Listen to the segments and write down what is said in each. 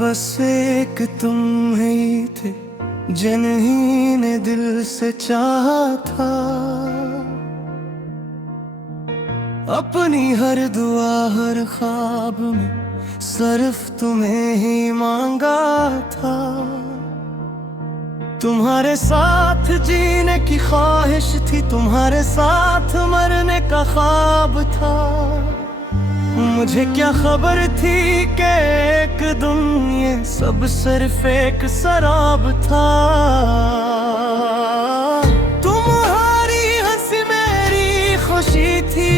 बस एक तुम ही थे जिन्हीं ने दिल से चाहा था, अपनी हर दुआ हर ख्वाब में सिर्फ तुम्हें ही मांगा था। तुम्हारे साथ जीने की ख्वाहिश थी, तुम्हारे साथ मरने का ख्वाब था। मुझे क्या खबर थी कि एक दिन ये सब सिर्फ एक शराब था। तुम्हारी हंसी मेरी खुशी थी,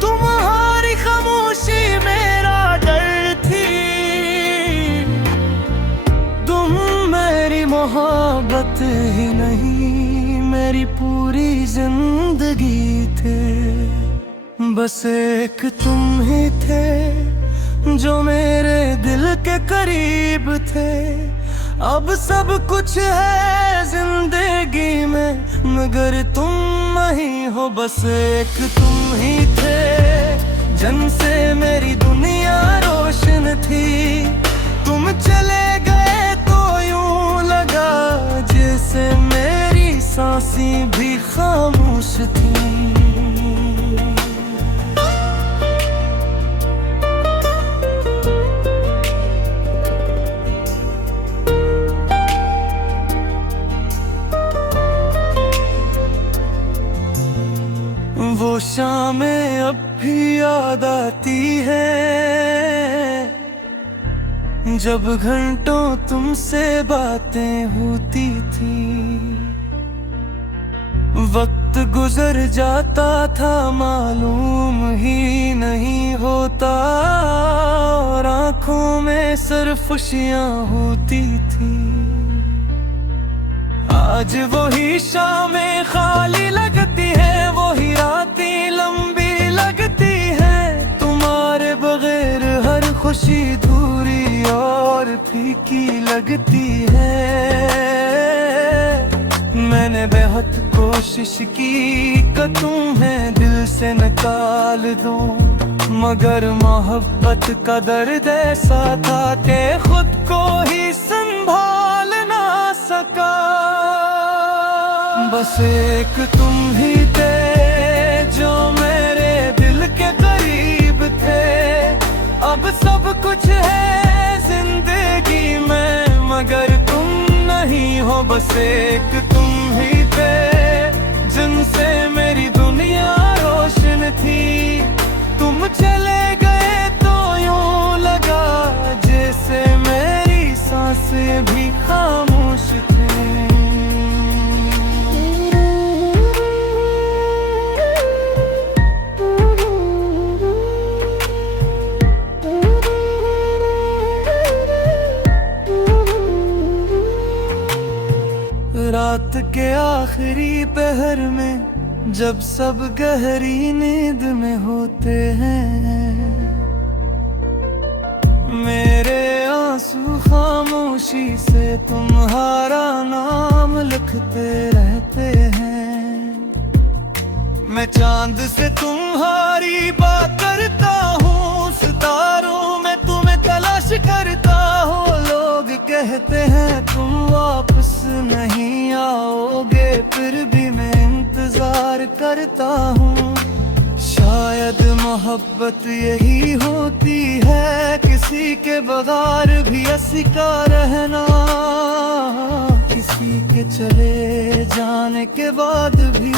तुम्हारी खामोशी मेरा डर थी। तुम मेरी मोहब्बत ही नहीं, मेरी पूरी जिंदगी थे। बस एक तुम ही थे जो मेरे दिल के करीब थे। अब सब कुछ है जिंदगी में मगर तुम नहीं हो। बस एक तुम ही थे जिनसे मेरी दुनिया रोशन थी। तुम चले गए तो यूं लगा जैसे मेरी सांसें भी खामोश थी। वो शामें अब भी याद आती है जब घंटों तुमसे बातें होती थी। वक्त गुजर जाता था मालूम ही नहीं होता, और आंखों में सिर्फ खुशियां होती थी। आज वही शामें खाली लगती है, वही रातें लंबी लगती है। तुम्हारे बगैर हर खुशी दूरी और फीकी लगती है। मैंने बेहद कोशिश की कि तुम्हें दिल से निकाल दूं, मगर मोहब्बत का दर्द ऐसा था कि खुद को ही संभाल ना सका। बस एक तुम ही थे जो मेरे दिल के करीब थे। अब सब कुछ है जिंदगी में मगर तुम नहीं हो। बस एक तुम ही थे जिनसे मेरी दुनिया रोशन थी। तुम चले गए तो यूं लगा जैसे मेरी सांसें भी खामोश थी। रात के आखिरी पहर में जब सब गहरी नींद में होते हैं, मेरे आंसू खामोशी से तुम्हारा नाम लिखते रहते हैं। मैं चांद से तुम्हारी बात करता हूँ, सितारों में तुम्हें तलाश करता हूँ। लोग कहते हैं तुम वापस नहीं आओगे, फिर भी मैं इंतजार करता हूँ। शायद मोहब्बत यही होती है, किसी के बगैर भी हंसी का रहना, किसी के चले जाने के बाद भी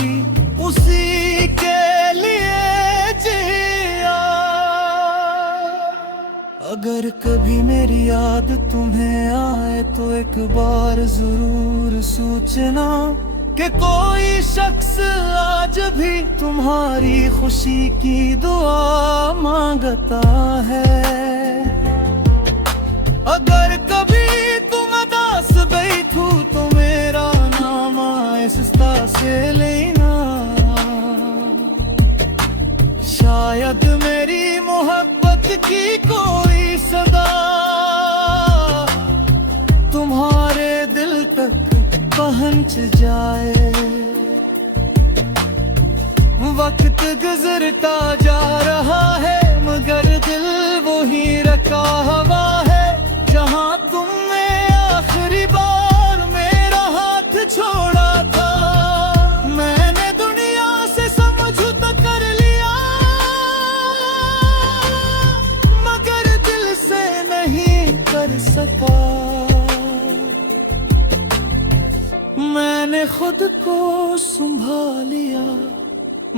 उसी के लिए जिया। अगर कभी मेरी याद तुम्हें आए तो एक बार जरूर सोचना कि कोई शख्स आज भी तुम्हारी खुशी की दुआ मांगता है। अगर कभी तुम उदास बैठो तो मेरा नाम आहिस्ता से लेना। की कोई सदा तुम्हारे दिल तक पहुंच जाए। वक्त गुजरता जा रहा है मगर दिल वही रखा हुआ है जहां तुमने आखिरी बार मेरा हाथ छोड़ा था। मैंने दुनिया से समझौता कर लिया मगर दिल से नहीं कर सका। मैंने खुद को संभालिया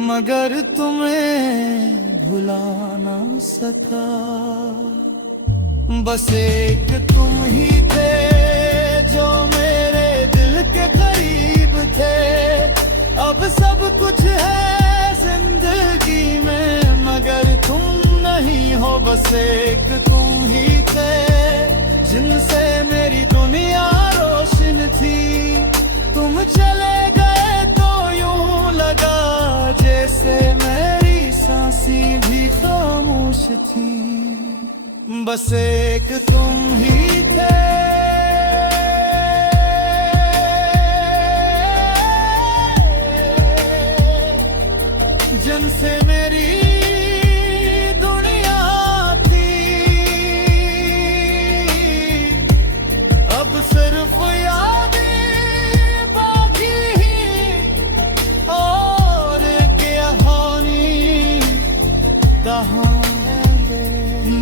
मगर तुम्हें भुला ना सका। बस एक तुम ही थे जो मेरे दिल के करीब थे। अब सब कुछ है जिंदगी में मगर तुम नहीं हो। बस एक तुम ही थे जिनसे मेरी दुनिया रोशन थी। तुम चले गए तो यूं लगा जैसे मेरी सांसें भी खामोश थी। बस एक तुम ही थे जिनसे मेरी दुनिया थी। अब सिर्फ यादें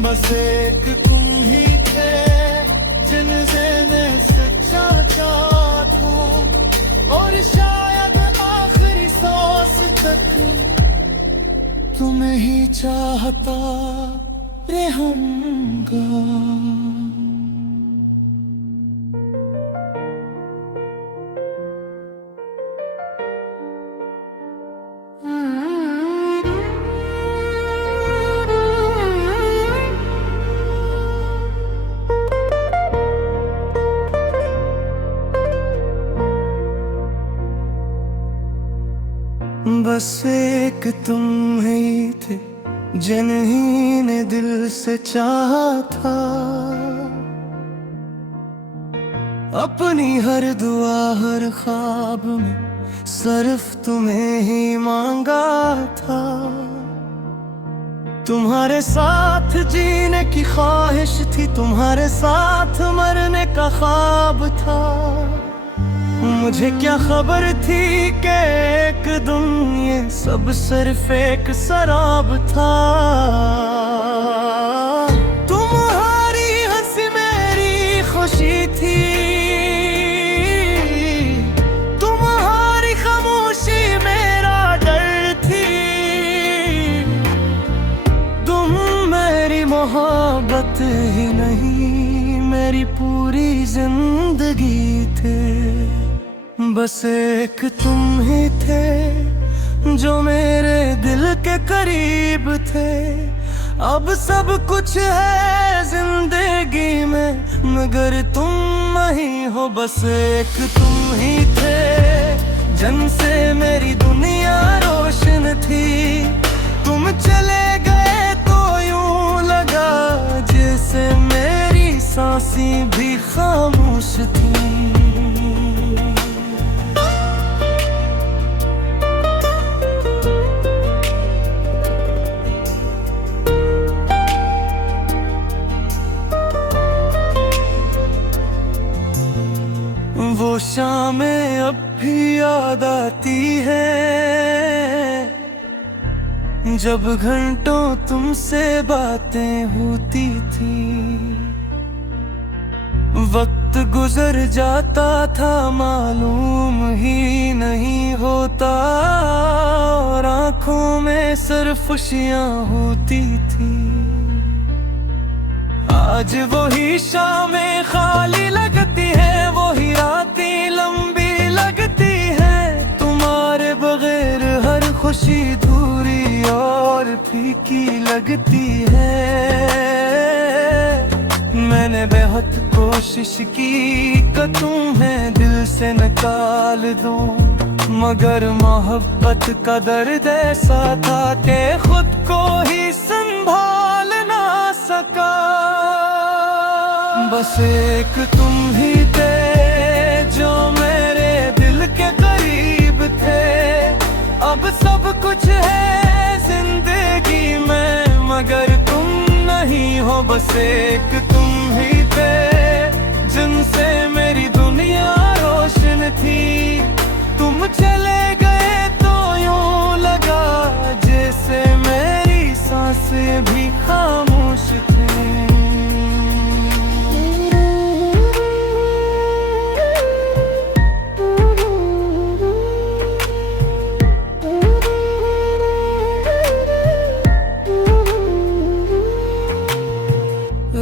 बस एक तुम ही थे जिनसे मैं सच्चा चाहा था और शायद आखिरी सांस तक तुम्हें ही चाहता रहूंगा। बस एक तुम ही थे जिन्हीं ने दिल से चाहा था। अपनी हर दुआ हर ख्वाब में सिर्फ तुम्हें ही मांगा था। तुम्हारे साथ जीने की ख्वाहिश थी तुम्हारे साथ मरने का ख्वाब था। मुझे क्या खबर थी कि एक दिन ये सब सिर्फ एक शराब था। तुम्हारी हंसी मेरी खुशी थी तुम्हारी खामोशी मेरा डर थी। तुम मेरी मोहब्बत ही नहीं मेरी पूरी जिंदगी थे। बस एक तुम ही थे जो मेरे दिल के करीब थे। अब सब कुछ है जिंदगी में मगर तुम नहीं हो। बस एक तुम ही थे जिनसे मेरी दुनिया रोशन थी। तुम चले गए तो यूं लगा जैसे मेरी सांसें भी खामोश थी। वो शामें अब भी याद आती है जब घंटों तुमसे बातें होती थी। वक्त गुजर जाता था मालूम ही नहीं होता और आंखों में सिर्फ खुशियां होती थी। आज वही शामें खाली लगती है वही रातें लंबी लगती है। तुम्हारे बगैर हर खुशी दूरी और फीकी लगती है। मैंने बहुत कोशिश की कि तुम्हें दिल से निकाल दूं मगर मोहब्बत का दर्द ऐसा था कि खुद को ही संभाल ना सका। बस एक तुम ही थे जो मेरे दिल के करीब थे। अब सब कुछ है जिंदगी में मगर तुम नहीं हो। बस एक तुम ही थे जिनसे मेरी दुनिया रोशन थी। तुम चले गए तो यूं लगा जैसे मेरी सांसें भी खामोश थी।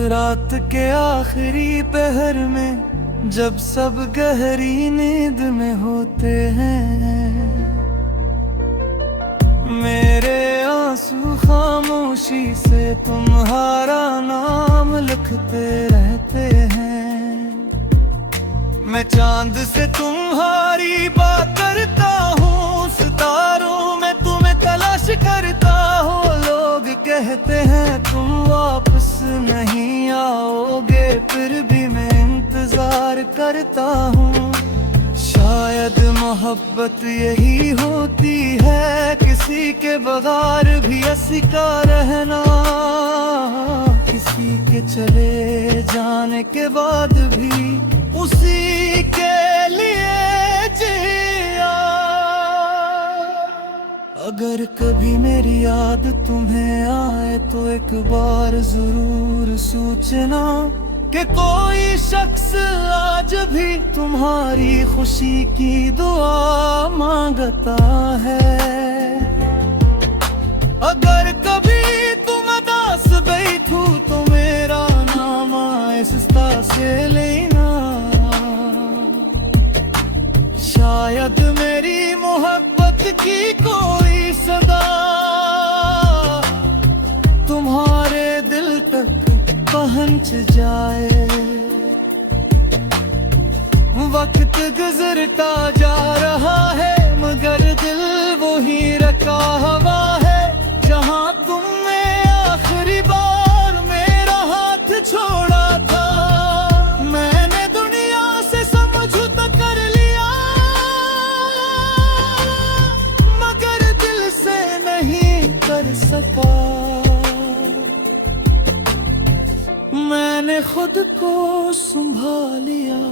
रात के आखिरी पहर में जब सब गहरी नींद में होते हैं, मेरे आंसू खामोशी से तुम्हारा नाम लिखते रहते हैं। मैं चांद से तुम्हारी बात करता हूँ, सितारों में तुम्हें तलाश करता हूँ। लोग कहते हैं तुम वापस नहीं आओगे, फिर भी मैं इंतजार करता हूँ। शायद मोहब्बत यही होती है, किसी के बगैर भी हंसी का रहना, किसी के चले जाने के बाद भी उसी के लिए जिया। अगर कभी मेरी याद तुम्हें आए तो एक बार जरूर सोचना कि कोई शख्स आज भी तुम्हारी खुशी की दुआ मांगता है। अगर कभी तुम उदास बैठो तो मेरा नाम आहिस्ता से लेना। शायद मेरी मोहब्बत की कोई सदा तुम्हारे दिल तक पहुंच जाए। वक्त गुजरता जा रहा है मगर दिल वही रखा हुआ है, जहां तुमने आखिरी बार मेरा हाथ छोड़ा था। मैंने दुनिया से समझौता कर लिया मगर दिल से नहीं कर सका। मैंने खुद को संभालिया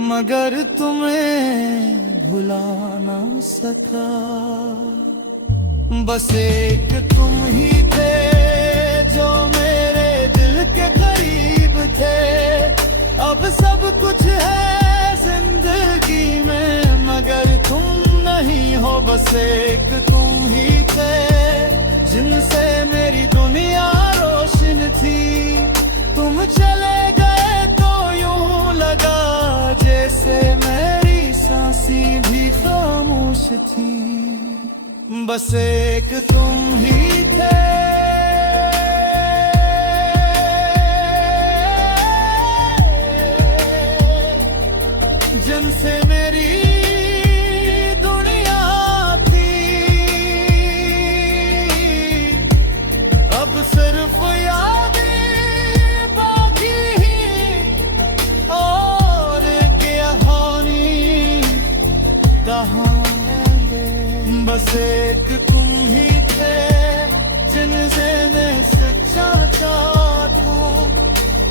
मगर तुम्हें भुला ना सका। बस एक तुम ही थे जो मेरे दिल के करीब थे। अब सब कुछ है जिंदगी में मगर तुम नहीं हो। बस एक तुम ही थे जिनसे मेरी दुनिया रोशन थी। तुम चले गए तो यूं लगा जैसे मेरी सांसें भी खामोश थी। बस एक तुम ही थे जिनसे मेरी दुनिया थी। अब सिर्फ याद बस एक तुम ही थे जिनसे मैं सच्चा था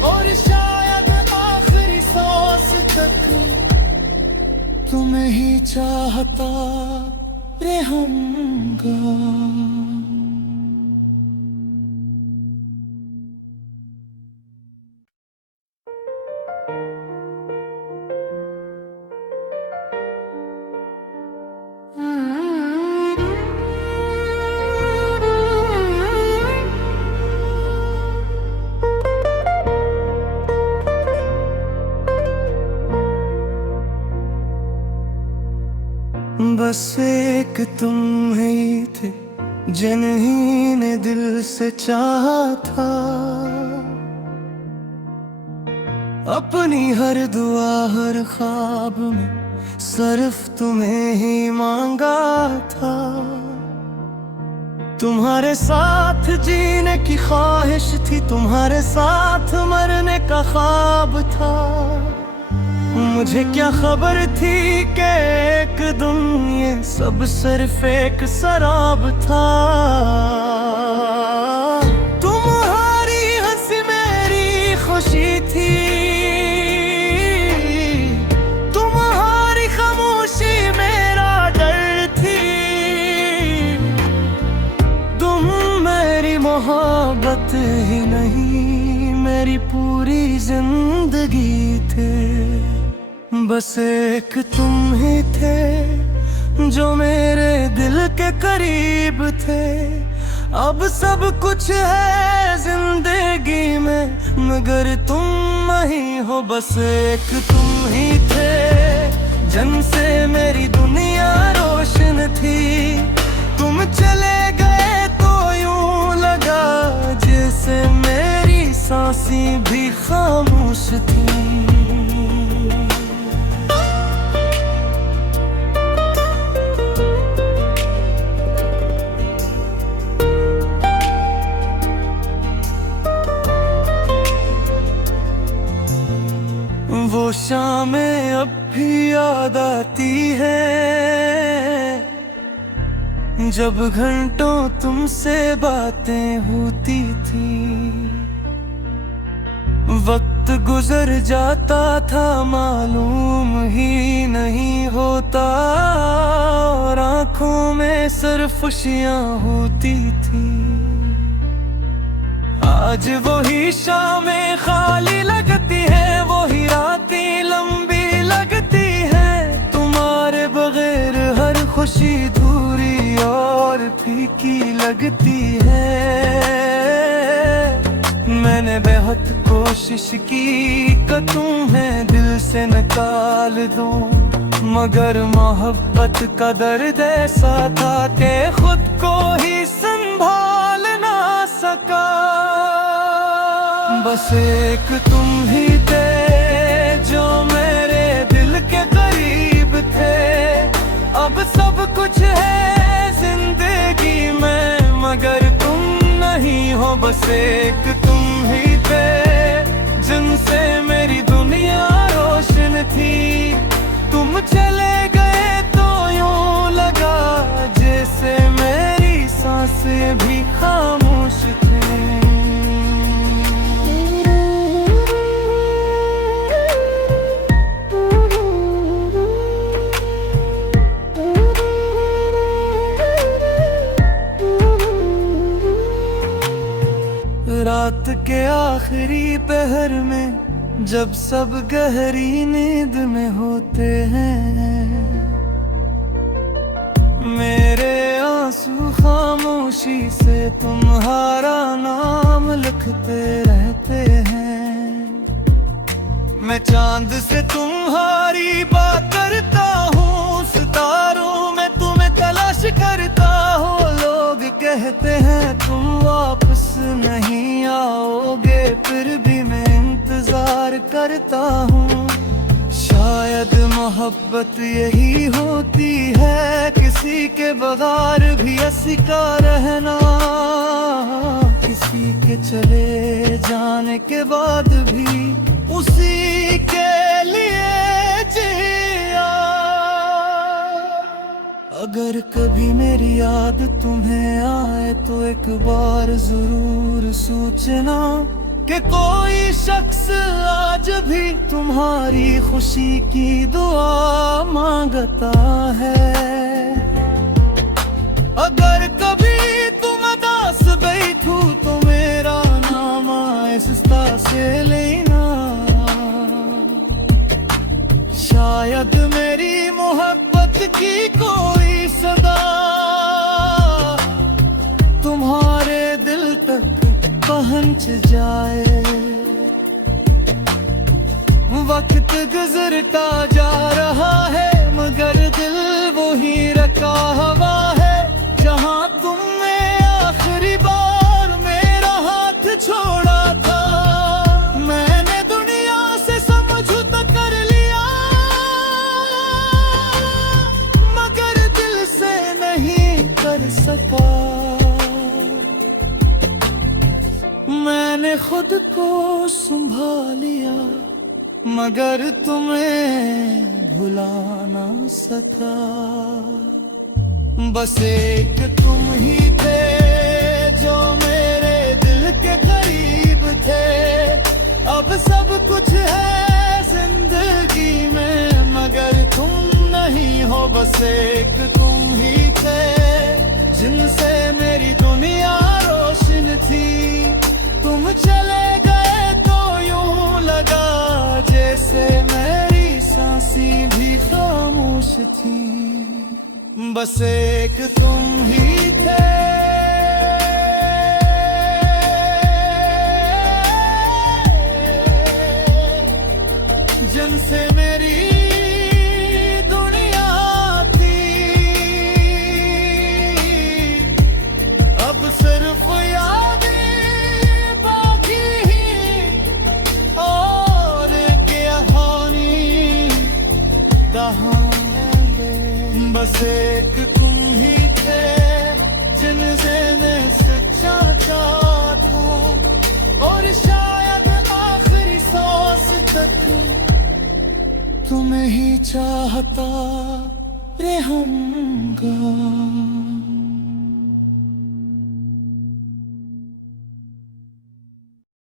और शायद आखिरी सांस तक तुम्हें ही चाहता रहूंगा। बस एक तुम ही थे जिन्हीं ने दिल से चाहा था। अपनी हर दुआ हर ख्वाब में सिर्फ तुम्हें ही मांगा था। तुम्हारे साथ जीने की ख्वाहिश थी, तुम्हारे साथ मरने का ख्वाब था। मुझे क्या खबर थी कि एक दिन ये सब सिर्फ एक शराब था। तुम्हारी हंसी मेरी खुशी थी, तुम्हारी खामोशी मेरा डर थी। तुम मेरी मोहब्बत ही नहीं, मेरी पूरी जिंदगी थे। बस एक तुम ही थे जो मेरे दिल के करीब थे। अब सब कुछ है जिंदगी में, मगर तुम नहीं हो। बस एक तुम ही थे जिनसे मेरी दुनिया रोशन थी। तुम चले गए तो यूं लगा जैसे मेरी सांसें भी खामोश थी। वो शामें अब भी याद आती है जब घंटों तुमसे बातें होती थी। वक्त गुजर जाता था मालूम ही नहीं होता, और आंखों में सिर्फ खुशियां होती थी। आज वही शामें खाली लगती है, वही रातें लंबी लगती है। तुम्हारे बगैर हर खुशी दूरी और फीकी लगती है। मैंने बहुत कोशिश की कि तुम्हें दिल से निकाल दूं, मगर मोहब्बत का दर्द ऐसा था कि खुद को ही संभाल ना सका। बस एक तुम ही थे जो मेरे दिल के करीब थे। अब सब कुछ है जिंदगी में, मगर तुम नहीं हो। बस एक तुम ही थे जिनसे मेरी दुनिया रोशन थी। तुम चले गए तो यूं लगा जैसे मेरी सांसें भी खामोश थी। रात के आखिरी पहर में जब सब गहरी नींद में होते हैं, मेरे आंसू खामोशी से तुम्हारा नाम लिखते रहते हैं। मैं चांद से तुम्हारी बात करता हूँ, सितारों में तुम्हें तलाश करता हूँ। लोग कहते हैं तुम वापस नहीं आओगे, फिर भी मैं इंतजार करता हूँ। शायद मोहब्बत यही होती है, किसी के बगैर भी हंसी का रहना, किसी के चले जाने के बाद भी उसी के लिए जिया। अगर कभी मेरी याद तुम्हें आए तो एक बार जरूर सोचना कि कोई शख्स आज भी तुम्हारी खुशी की दुआ मांगता है। अगर कभी तुम उदास बैठो तो मेरा नाम आहिस्ता से लेना। शायद मेरी मोहब्बत की कोई सदा तुम्हारे दिल तक पहुंच जाए। वक्त गुजरता जा रहा है मगर दिल वही रखा हुआ है, जहां तुमने आखिरी बार मेरा हाथ छोड़ा था। मैंने दुनिया से समझौता कर लिया मगर दिल से नहीं कर सका। खुद को संभालिया, मगर तुम्हें भुला ना सका। बस एक तुम ही थे जो मेरे दिल के करीब थे। अब सब कुछ है जिंदगी में, मगर तुम नहीं हो। बस एक तुम ही थे जिनसे मेरी दुनिया रोशन थी। तुम चले गए तो यूं लगा जैसे मेरी सांसें भी खामोश थी। बस एक तुम ही थे जिनसे मेरी दुनिया थी। अब सिर्फ यादें बाकी और कहानी कहाँ गए। बस एक तुम ही थे जिनसे मैं सच्चा चाहता, और शायद आखिरी सांस तक तुम्हें ही चाहता रहूंगा।